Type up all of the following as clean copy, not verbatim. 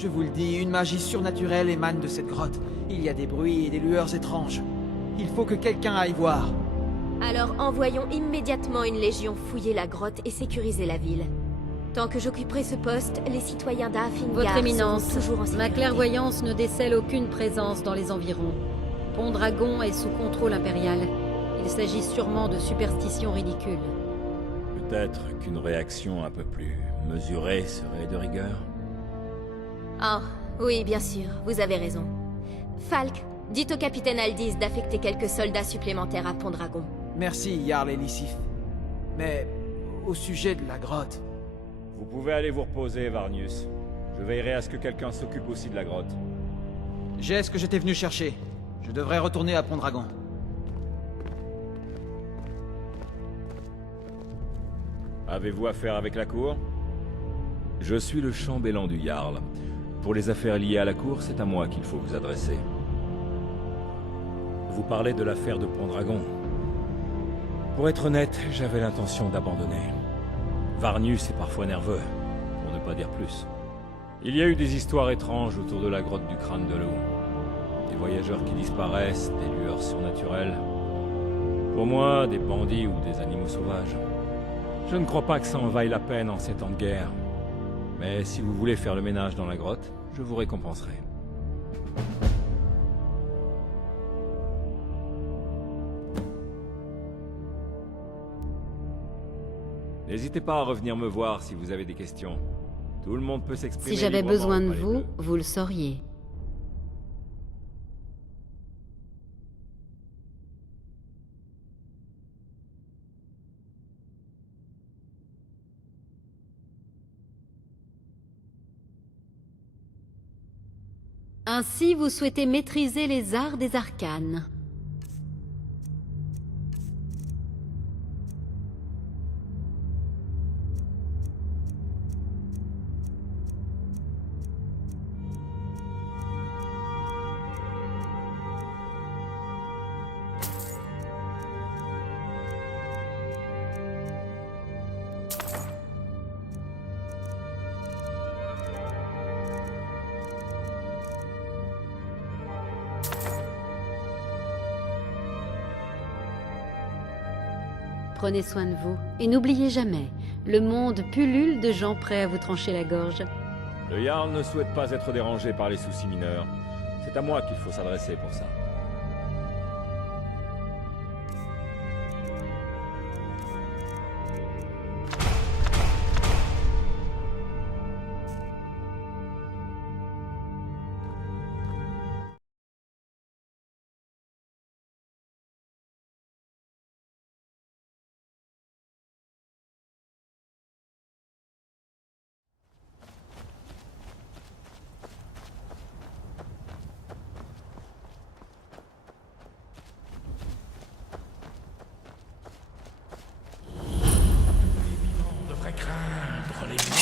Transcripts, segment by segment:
Je vous le dis, une magie surnaturelle émane de cette grotte. Il y a des bruits et des lueurs étranges. Il faut que quelqu'un aille voir. Alors envoyons immédiatement une légion fouiller la grotte et sécuriser la ville. Tant que j'occuperai ce poste, les citoyens d'Afingar Votre Éminence, seront toujours en sécurité. ma clairvoyance ne décèle aucune présence dans les environs. Pont-Dragon est sous contrôle impérial. Il s'agit sûrement de superstitions ridicules. Peut-être qu'une réaction un peu plus mesurée serait de rigueur. Ah, oui, bien sûr, vous avez raison. Falk, dites au capitaine Aldis d'affecter quelques soldats supplémentaires à Pont-Dragon. Merci, Jarl Elisif. Mais au sujet de la grotte... Vous pouvez aller vous reposer, Varnius. Je veillerai à ce que quelqu'un s'occupe aussi de la grotte. J'ai ce que j'étais venu chercher. Je devrais retourner à Pont-Dragon. Avez-vous affaire avec la cour? Je suis le chambellan du Jarl. Pour les affaires liées à la cour, c'est à moi qu'il faut vous adresser. Vous parlez de l'affaire de Pont-Dragon. Pour être honnête, j'avais l'intention d'abandonner. Varnius est parfois nerveux, pour ne pas dire plus. Il y a eu des histoires étranges autour de la grotte du crâne de loup. Des voyageurs qui disparaissent, des lueurs surnaturelles. Pour moi, des bandits ou des animaux sauvages. Je ne crois pas que ça en vaille la peine en ces temps de guerre. Mais si vous voulez faire le ménage dans la grotte, je vous récompenserai. N'hésitez pas à revenir me voir si vous avez des questions. Tout le monde peut s'exprimer. Si j'avais librement besoin au de Palais vous, Bleu. vous le sauriez. Ainsi, vous souhaitez maîtriser les arts des arcanes. Prenez soin de vous, et n'oubliez jamais, le monde pullule de gens prêts à vous trancher la gorge. Le Jarl ne souhaite pas être dérangé par les soucis mineurs. C'est à moi qu'il faut s'adresser pour ça. On devrait craindre les morts.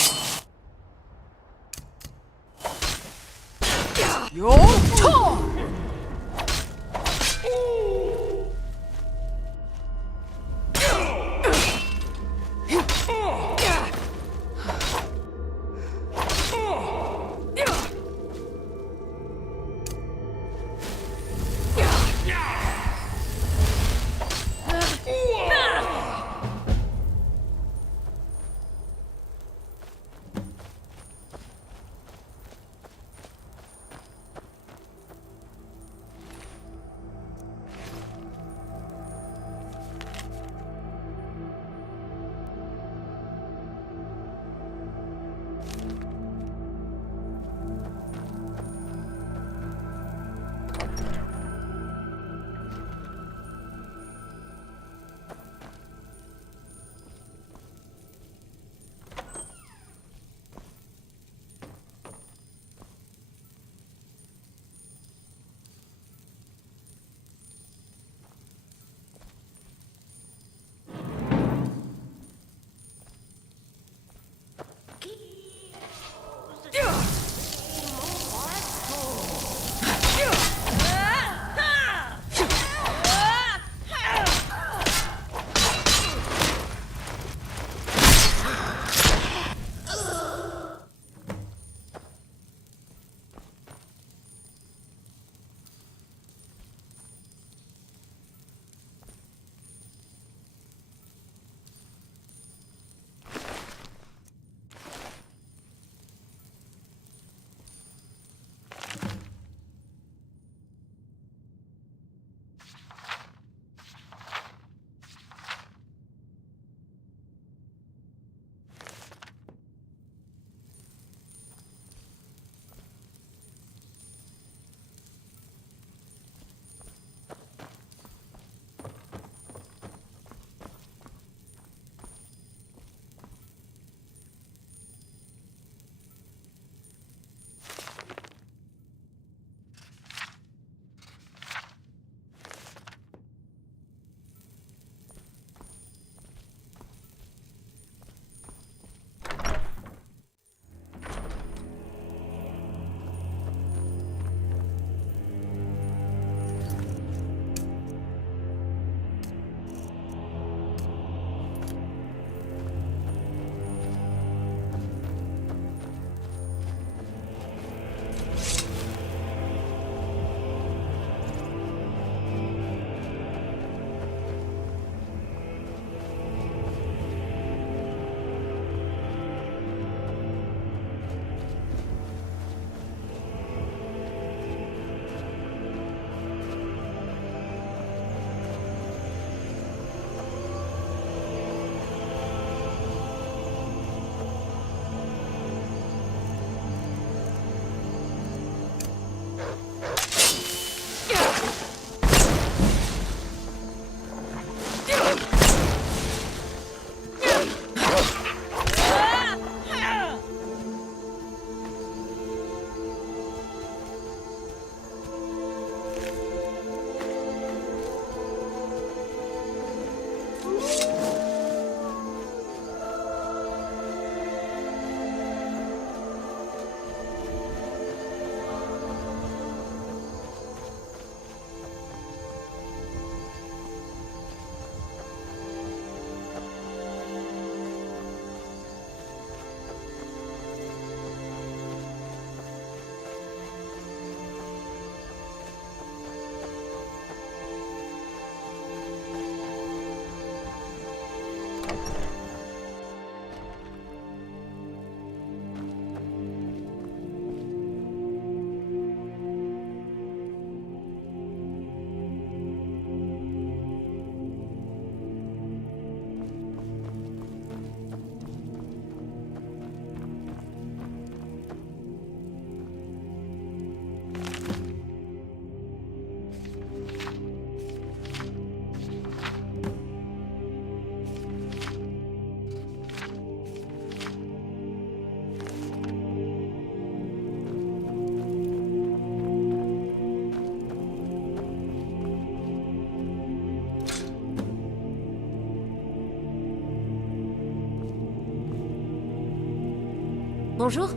Bonjour.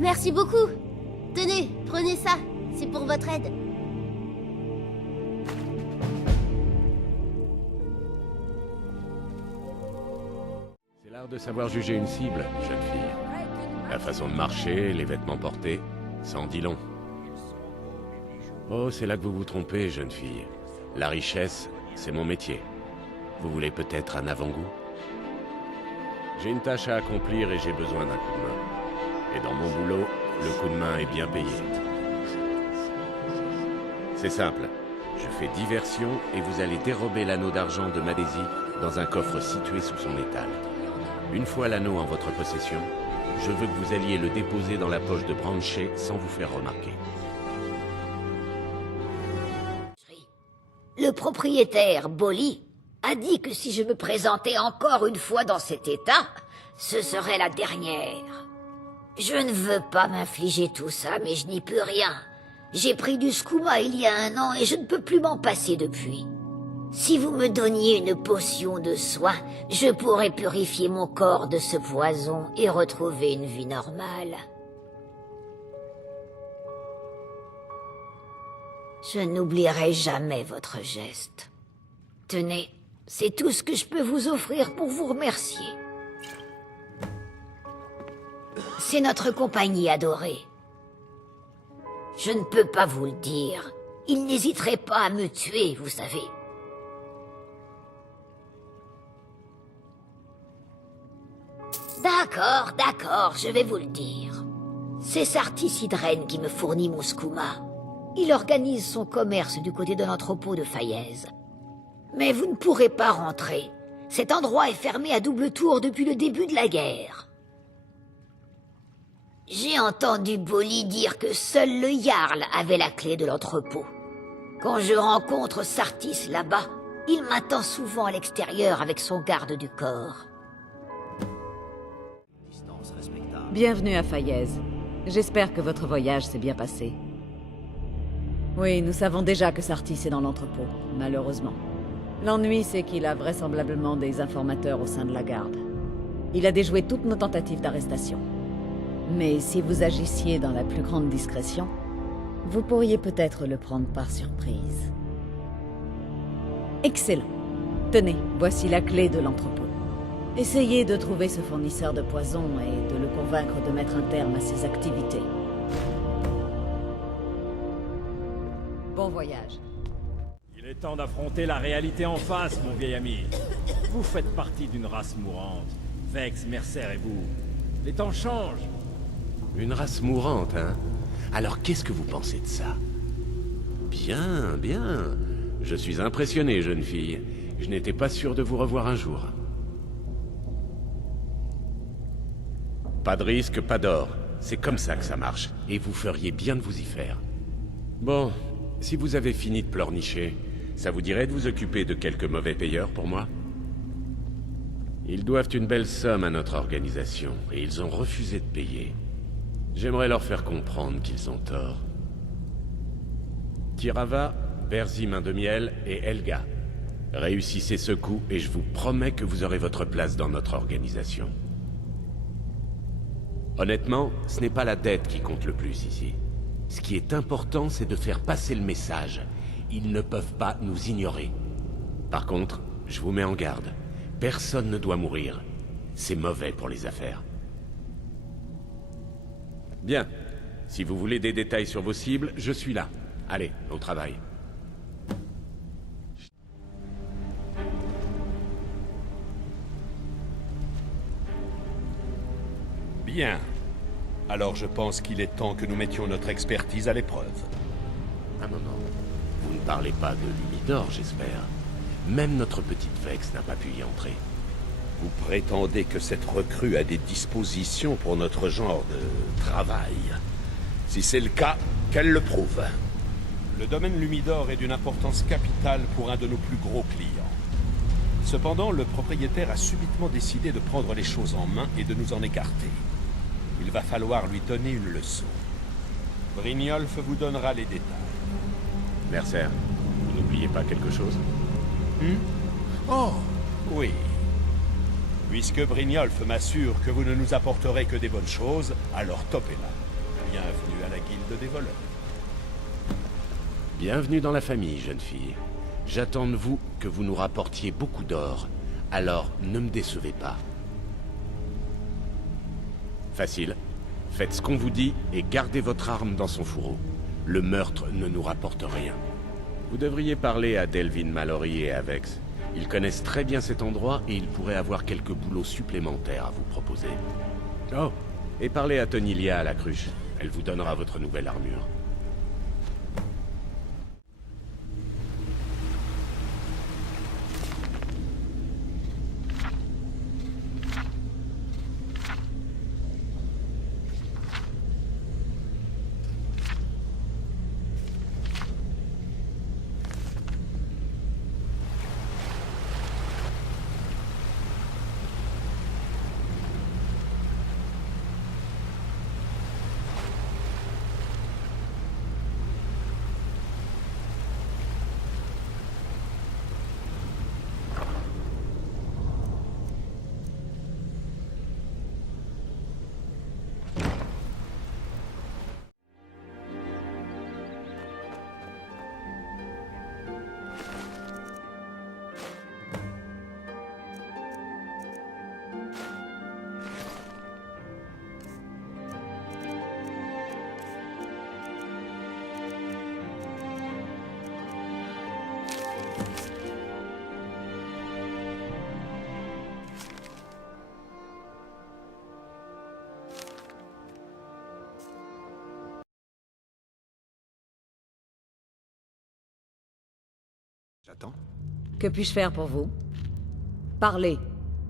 Merci beaucoup. Tenez, prenez ça. C'est pour votre aide. C'est l'art de savoir juger une cible, jeune fille. La façon de marcher, les vêtements portés, ça en dit long. Oh, c'est là que vous vous trompez, jeune fille. La richesse, c'est mon métier. Vous voulez peut-être un avant-goût? J'ai une tâche à accomplir et j'ai besoin d'un coup de main. Et dans mon boulot, le coup de main est bien payé. C'est simple. Je fais diversion et vous allez dérober l'anneau d'argent de Madésie dans un coffre situé sous son étal. Une fois l'anneau en votre possession, je veux que vous alliez le déposer dans la poche de Branchet sans vous faire remarquer. Le propriétaire, Bolly, a dit que si je me présentais encore une fois dans cet état, ce serait la dernière. Je ne veux pas m'infliger tout ça, mais je n'y peux rien. J'ai pris du skouma il y a 1 an et je ne peux plus m'en passer depuis. Si vous me donniez une potion de soin, je pourrais purifier mon corps de ce poison et retrouver une vie normale. Je n'oublierai jamais votre geste. Tenez, c'est tout ce que je peux vous offrir pour vous remercier. C'est notre compagnie adorée. Je ne peux pas vous le dire. Il n'hésiterait pas à me tuer, vous savez. D'accord, je vais vous le dire. C'est Sartis-Hydren qui me fournit mon skouma. Il organise son commerce du côté de l'entrepôt de Faillaise. Mais vous ne pourrez pas rentrer. Cet endroit est fermé à double tour depuis le début de la guerre. J'ai entendu Bolly dire que seul le Jarl avait la clé de l'entrepôt. Quand je rencontre Sartis là-bas, il m'attend souvent à l'extérieur avec son garde du corps. Bienvenue à Faillaise. J'espère que votre voyage s'est bien passé. Oui, nous savons déjà que Sartis est dans l'entrepôt, malheureusement. L'ennui, c'est qu'il a vraisemblablement des informateurs au sein de la garde. Il a déjoué toutes nos tentatives d'arrestation. Mais si vous agissiez dans la plus grande discrétion, vous pourriez peut-être le prendre par surprise. Excellent. Tenez, voici la clé de l'entrepôt. Essayez de trouver ce fournisseur de poison et de le convaincre de mettre un terme à ses activités. Bon voyage. Il est temps d'affronter la réalité en face, mon vieil ami. Vous faites partie d'une race mourante. Vex, Mercer et vous. Les temps changent. Une race mourante, hein? Alors qu'est-ce que vous pensez de ça? Bien, bien. Je suis impressionné, jeune fille. Je n'étais pas sûr de vous revoir un jour. Pas de risque, pas d'or. C'est comme ça que ça marche. Et vous feriez bien de vous y faire. Bon, si vous avez fini de pleurnicher, ça vous dirait de vous occuper de quelques mauvais payeurs pour moi? Ils doivent une belle somme à notre organisation, et ils ont refusé de payer. J'aimerais leur faire comprendre qu'ils ont tort. Tirava, Berzi Main de Miel et Helga. Réussissez ce coup et je vous promets que vous aurez votre place dans notre organisation. Honnêtement, ce n'est pas la dette qui compte le plus ici. Ce qui est important, c'est de faire passer le message. Ils ne peuvent pas nous ignorer. Par contre, je vous mets en garde. Personne ne doit mourir. C'est mauvais pour les affaires. Bien. Si vous voulez des détails sur vos cibles, je suis là. Allez, au travail. Bien. Alors je pense qu'il est temps que nous mettions notre expertise à l'épreuve. Un moment. Vous ne parlez pas de Lumidor, j'espère. Même notre petite Vex n'a pas pu y entrer. Vous prétendez que cette recrue a des dispositions pour notre genre de travail. Si c'est le cas, qu'elle le prouve. Le domaine Lumidor est d'une importance capitale pour un de nos plus gros clients. Cependant, le propriétaire a subitement décidé de prendre les choses en main et de nous en écarter. Il va falloir lui donner une leçon. Brynjolf vous donnera les détails. Mercer, vous n'oubliez pas quelque chose? Oh, oui. Puisque Brynjolf m'assure que vous ne nous apporterez que des bonnes choses, alors top est là. Bienvenue à la guilde des voleurs. Bienvenue dans la famille, jeune fille. J'attends de vous que vous nous rapportiez beaucoup d'or. Alors, ne me décevez pas. Facile. Faites ce qu'on vous dit et gardez votre arme dans son fourreau. Le meurtre ne nous rapporte rien. Vous devriez parler à Delvin Mallory et à Vex. Ils connaissent très bien cet endroit et ils pourraient avoir quelques boulots supplémentaires à vous proposer. Oh, et parlez à Tonilia à la cruche. Elle vous donnera votre nouvelle armure. J'attends. Que puis-je faire pour vous? Parlez.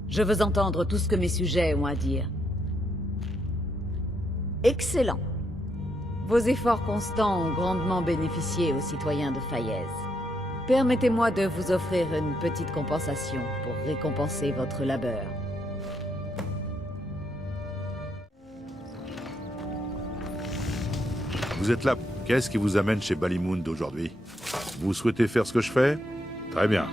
Je veux entendre tout ce que mes sujets ont à dire. Excellent. Vos efforts constants ont grandement bénéficié aux citoyens de Faiez. Permettez-moi de vous offrir une petite compensation pour récompenser votre labeur. Vous êtes là. Qu'est-ce qui vous amène chez Ballymoon aujourd'hui? Vous souhaitez faire ce que je fais? Très bien.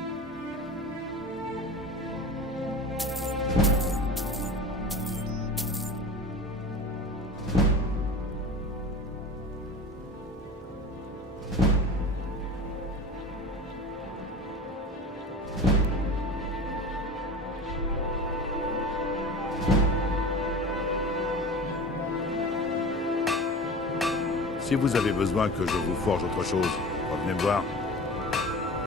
Si vous avez besoin que je vous forge autre chose, revenez me voir.